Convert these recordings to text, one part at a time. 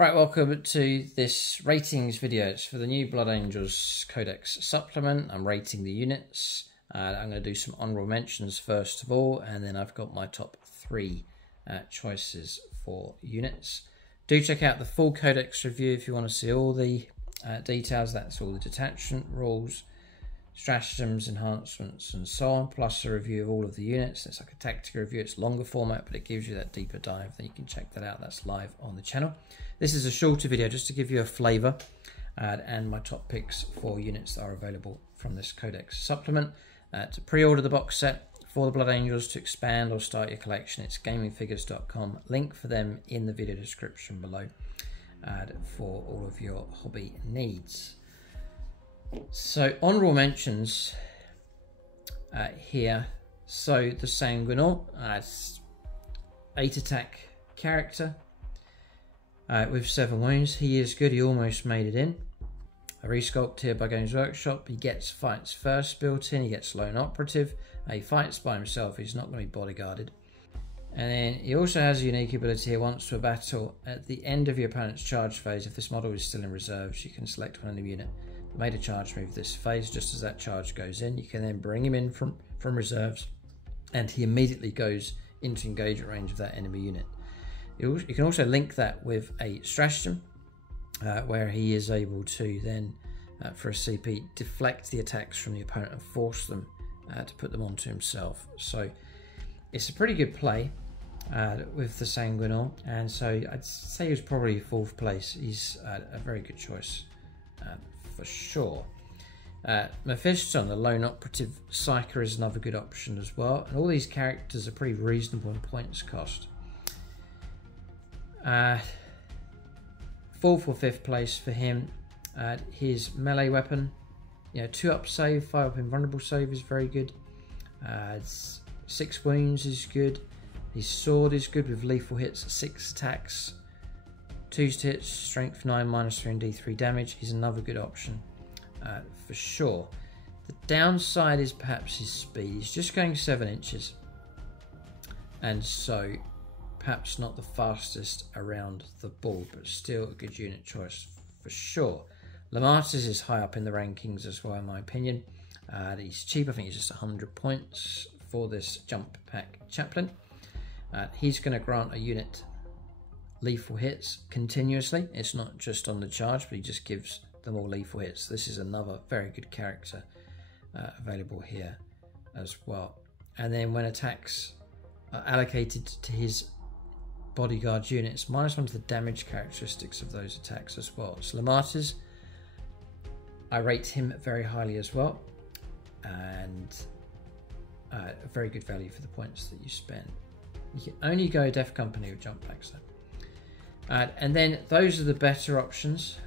Right, welcome to this ratings video. It's for the new Blood Angels Codex supplement. I'm rating the units. I'm going to do some honourable mentions first of all, and then I've got my top three choices for units. Do check out the full Codex review if you want to see all the details. That's all the detachment rules, stratagems, enhancements, and so on, plus a review of all of the units. It's like a tactical review. It's longer format, but it gives you that deeper dive. Then you can check that out. That's live on the channel. This is a shorter video just to give you a flavour and my top picks for units that are available from this Codex supplement. To pre-order the box set for the Blood Angels, to expand or start your collection, it's gamingfigures.com. Link for them in the video description below for all of your hobby needs. So honourable mentions here. So the Sanguinor, 8 attack character with 7 wounds. He is good. He almost made it in. A resculpt here by Games Workshop. He gets fights first built in. He gets lone operative. He fights by himself. He's not going to be bodyguarded. And then he also has a unique ability here. Once to a battle, at the end of your opponent's charge phase, if this model is still in reserves, you can select one enemy unit that made a charge move this phase. Just as that charge goes in, you can then bring him in from reserves, and he immediately goes into engagement range of that enemy unit. You can also link that with a stratagem where he is able to then, for a CP, deflect the attacks from the opponent and force them to put them onto himself. So it's a pretty good play with the Sanguinor, and so I'd say he was probably 4th place. He's a very good choice for sure. Mephiston, the lone operative psyker, is another good option as well, and all these characters are pretty reasonable in points cost. 4th or 5th place for him. His melee weapon, 2 up save, 5 up invulnerable save is very good. 6 wounds is good. His sword is good with lethal hits, 6 attacks, 2 hits, strength 9, -3 and D3 damage. He's another good option for sure. The downside is perhaps his speed. He's just going 7 inches, and so perhaps not the fastest around the board, but still a good unit choice for sure. Lamatis is high up in the rankings as well, in my opinion. He's cheap. I think he's just 100 points for this jump pack chaplain. He's going to grant a unit lethal hits continuously. It's not just on the charge, but he just gives them all lethal hits. This is another very good character available here as well. And then when attacks are allocated to his bodyguard units, -1 to the damage characteristics of those attacks as well. So Lamatis, I rate him very highly as well, and a very good value for the points that you spend. You can only go Def Company with jump packs though. And then those are the better options.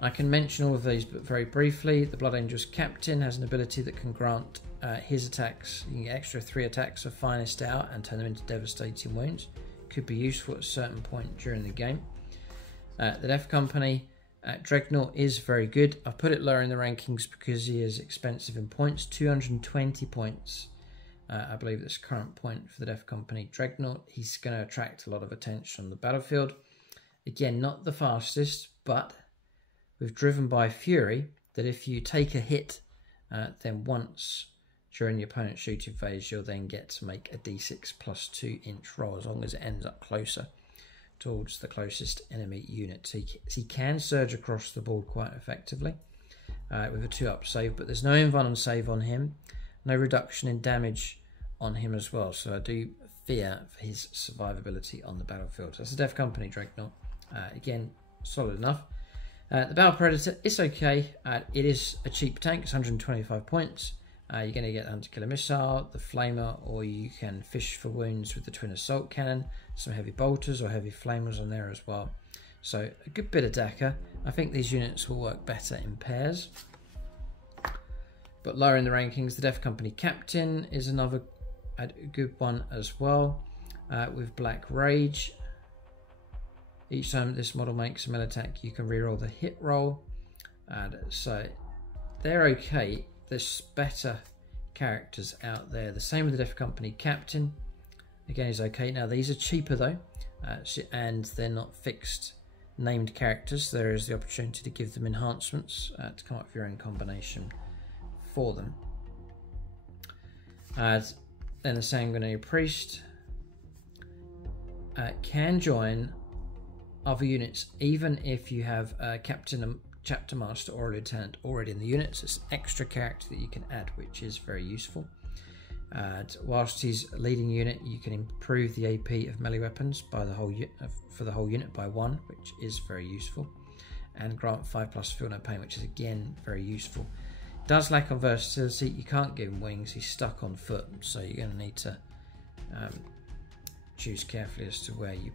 I can mention all of these, but very briefly. The Blood Angels Captain has an ability that can grant his attacks. You can get extra 3 attacks of Finest out and turn them into devastating wounds. Could be useful at a certain point during the game. The Def Company Dreadnought is very good. I've put it lower in the rankings because he is expensive in points. 220 points. I believe that's current point for the Def Company Dreadnought. He's going to attract a lot of attention on the battlefield. Again, not the fastest, but with Driven by Fury, that if you take a hit, then once during the opponent's shooting phase, you'll then get to make a d6 plus 2 inch roll, as long as it ends up closer towards the closest enemy unit. So he can surge across the board quite effectively with a 2 up save, but there's no invuln save on him, no reduction in damage on him as well. So I do fear for his survivability on the battlefield. So that's a Def Company Dreadnought. Again, solid enough. The Battle Predator, it's okay. It is a cheap tank. It's 125 points. You're going to get the Hunter Killer Missile, the Flamer, or you can fish for wounds with the Twin Assault Cannon, some heavy bolters or heavy flamers on there as well. So a good bit of Dakar. I think these units will work better in pairs. But lower in the rankings, the Def Company Captain is another good one as well, with Black Rage. Each time this model makes a melee attack, you can reroll the hit roll. So they're okay. There's better characters out there. The same with the Def Company Captain. Again, is okay. Now these are cheaper though, and they're not fixed named characters. There is the opportunity to give them enhancements to come up with your own combination for them. Then the Sanguinary Priest can join other units even if you have a Captain, Chapter Master or a Lieutenant already in the unit. So it's an extra character that you can add, which is very useful. Whilst he's leading unit, you can improve the AP of melee weapons by the whole for the whole unit by 1, which is very useful, and grant 5+ feel no pain, which is again very useful. Does lack on versatility. You can't give him wings. He's stuck on foot, so you're going to need to choose carefully as to where you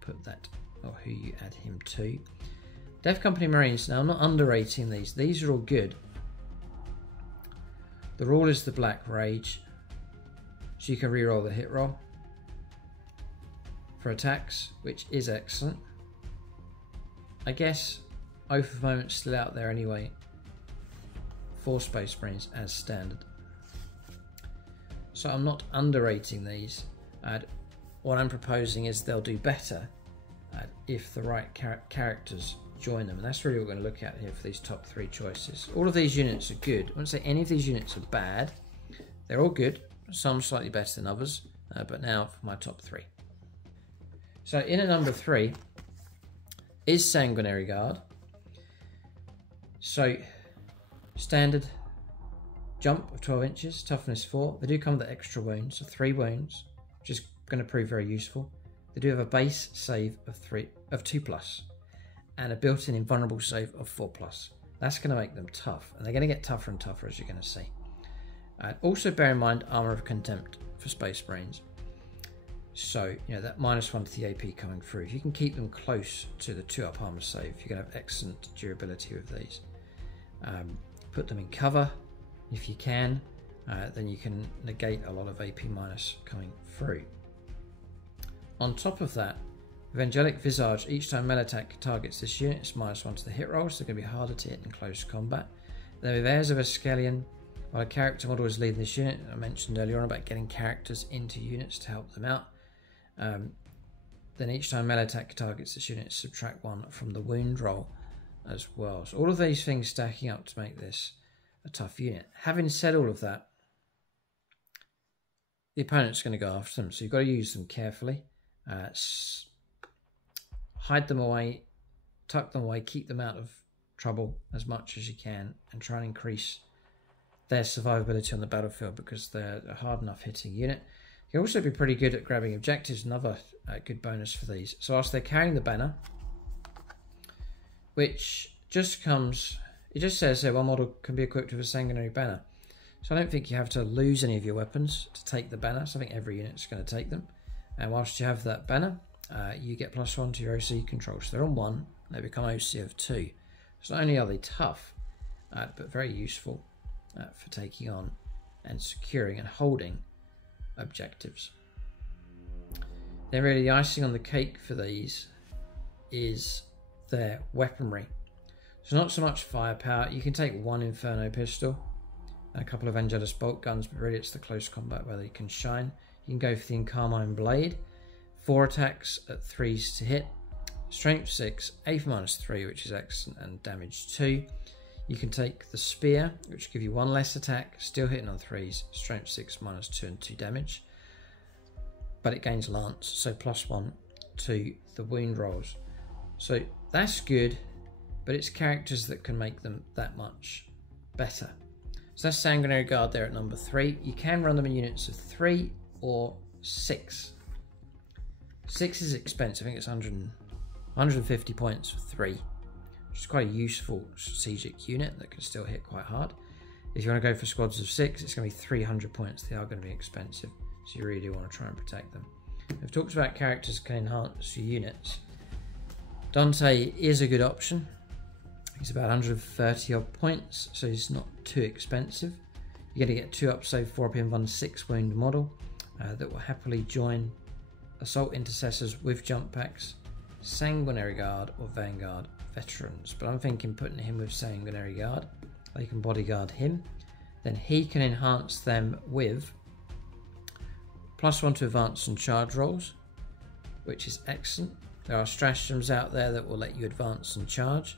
put that or who you add him to. Death Company Marines. Now I'm not underrating these. These are all good. The rule is the Black Rage. So you can reroll the hit roll for attacks, which is excellent. I guess Oath of Moment's still out there anyway for Space Marines as standard. So I'm not underrating these. What I'm proposing is they'll do better if the right characters join them, and that's really what we're going to look at here for these top 3 choices. All of these units are good. I wouldn't say any of these units are bad. They're all good. Some slightly better than others, but now for my top 3. So in at number 3 is Sanguinary Guard. So standard jump of 12 inches, toughness 4. They do come with extra wounds, so 3 wounds, which is going to prove very useful. They do have a base save of 2+, and a built-in invulnerable save of 4+. That's going to make them tough, and they're going to get tougher and tougher, as you're going to see. Also bear in mind Armour of Contempt for Space Marines. So, you know, that -1 to the AP coming through. If you can keep them close to the 2+ armour save, you're going to have excellent durability with these. Put them in cover if you can, then you can negate a lot of AP- coming through. On top of that, Evangelic Visage, each time melee attack targets this unit, it's -1 to the hit rolls, so they're going to be harder to hit in close combat. Then with Heirs of Ascalion, while a character model is leading this unit, I mentioned earlier on about getting characters into units to help them out. Then each time melee attack targets this unit, subtract 1 from the wound roll as well. So all of these things stacking up to make this a tough unit. Having said all of that, the opponent's going to go after them, so you've got to use them carefully. Hide them away, tuck them away, keep them out of trouble as much as you can, and try and increase their survivability on the battlefield because they're a hard enough hitting unit. You can also be pretty good at grabbing objectives, another good bonus for these. So whilst they're carrying the banner, which just comes, it just says here one model can be equipped with a Sanguinary banner. So I don't think you have to lose any of your weapons to take the banner, so I think every unit's going to take them. And whilst you have that banner, you get +1 to your OC control. So they're on 1, they become OC of 2. So not only are they tough, but very useful for taking on and securing and holding objectives. Then really the icing on the cake for these is their weaponry. So not so much firepower. You can take 1 Inferno pistol and a couple of Angelus bolt guns, but really it's the close combat where they can shine. You can go for the Incarmine Blade, 4 attacks at 3s to hit, strength 6, AP -3, which is excellent, and damage 2. You can take the Spear, which will give you 1 less attack, still hitting on 3s, strength 6, -2 and 2 damage. But it gains Lance, so +1 to the wound rolls. So that's good, but it's characters that can make them that much better. So that's Sanguinary Guard there at number 3. You can run them in units of 3 or 6. 6 is expensive, I think it's 150 points for 3. Which is quite a useful strategic unit that can still hit quite hard. If you want to go for squads of 6, it's going to be 300 points. They are going to be expensive, so you really do want to try and protect them. We've talked about characters can enhance your units. Dante is a good option. He's about 130 odd points, so he's not too expensive. You're going to get 2 up save, 4 up invuln, 6 wound model that will happily join Assault Intercessors with jump packs, Sanguinary Guard or Vanguard veterans. But I'm thinking putting him with Sanguinary Guard. They can bodyguard him. Then he can enhance them with +1 to advance and charge rolls, which is excellent. There are stratagems out there that will let you advance and charge,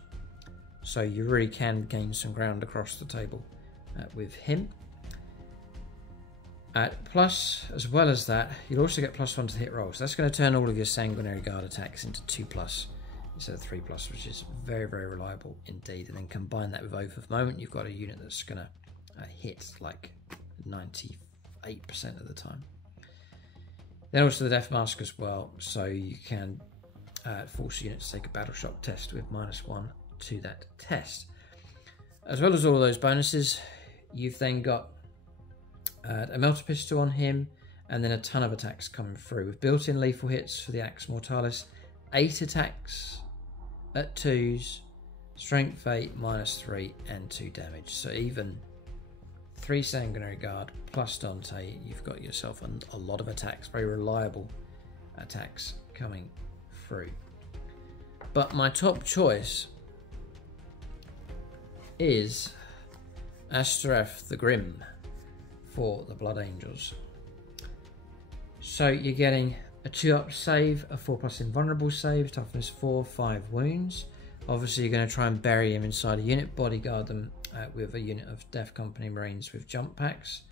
so you really can gain some ground across the table with him. Plus, as well as that, you'll also get +1 to hit rolls. That's going to turn all of your Sanguinary Guard attacks into 2+ instead of 3+, which is very, very reliable indeed. And then combine that with Oath of Moment, you've got a unit that's going to hit like 98% of the time. Then also the Death Mask as well, so you can force units to take a Battle Shock test with -1 to that test. As well as all those bonuses, you've then got a Melter Pistol on him, and then a ton of attacks coming through with built-in lethal hits for the Axe Mortalis, 8 attacks at 2s, Strength 8, -3, and 2 damage. So even 3 Sanguinary Guard plus Dante, you've got yourself a lot of attacks, very reliable attacks coming through. But my top choice is Astraf the Grim for the Blood Angels. So you're getting a 2+ save, a 4+ invulnerable save, toughness 4, 5 wounds. Obviously you're going to try and bury him inside a unit, bodyguard them with a unit of Death Company Marines with jump packs.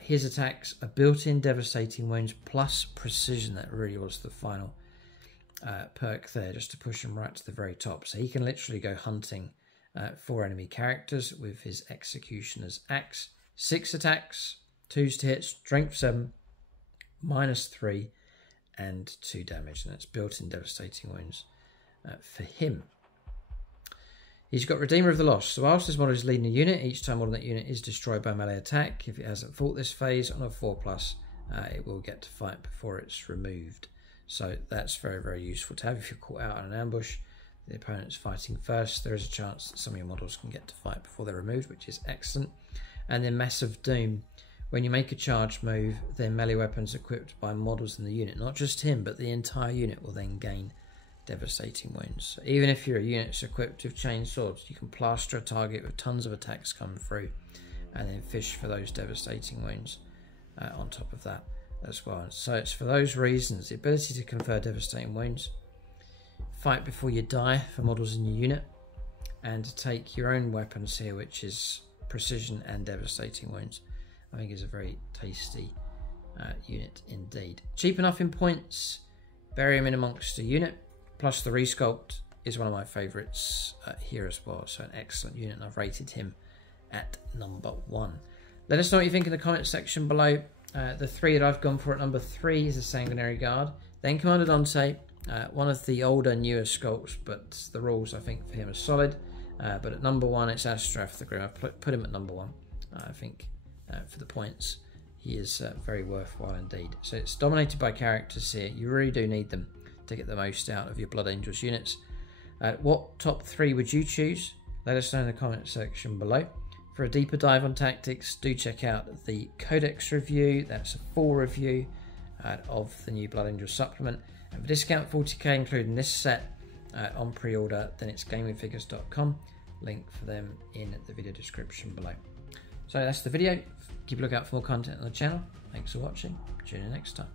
His attacks are built-in devastating wounds plus precision. That really was the final perk there, just to push him right to the very top. So he can literally go hunting for enemy characters with his Executioner's Axe. 6 attacks, 2s to hit, Strength 7, -3, and 2 damage. And that's built-in devastating wounds for him. He's got Redeemer of the Lost. So whilst this model is leading a unit, each time model in that unit is destroyed by melee attack, if it hasn't fought this phase on a 4+, it will get to fight before it's removed. So that's very, very useful to have. If you're caught out in an ambush, the opponent's fighting first, there is a chance that some of your models can get to fight before they're removed, which is excellent. And then Massive Doom. When you make a charge move, then melee weapons equipped by models in the unit, not just him, but the entire unit, will then gain devastating wounds. So even if you're a unit that's equipped with chain swords, you can plaster a target with tons of attacks coming through and then fish for those devastating wounds on top of that as well. So it's for those reasons, the ability to confer devastating wounds, fight before you die for models in your unit, and to take your own weapons here, which is precision and devastating wounds, I think is a very tasty unit indeed. Cheap enough in points, bury him in amongst a unit, plus the resculpt is one of my favourites here as well. So an excellent unit, and I've rated him at number 1. Let us know what you think in the comment section below. The 3 that I've gone for at number 3 is the Sanguinary Guard, then Commander Dante, one of the older, newer sculpts, but the rules I think for him are solid. But at number 1 it's Astraf the Grim. I've put him at number 1. I think for the points he is very worthwhile indeed. So it's dominated by characters here. You really do need them to get the most out of your Blood Angels units. What top 3 would you choose? Let us know in the comment section below. For a deeper dive on tactics, do check out the Codex review. That's a full review of the new Blood Angel supplement. And for discount 40k, including this set on pre-order, then it's gamingfigures.com. Link for them in the video description below. So that's the video. Keep a lookout for more content on the channel. Thanks for watching. Tune in next time.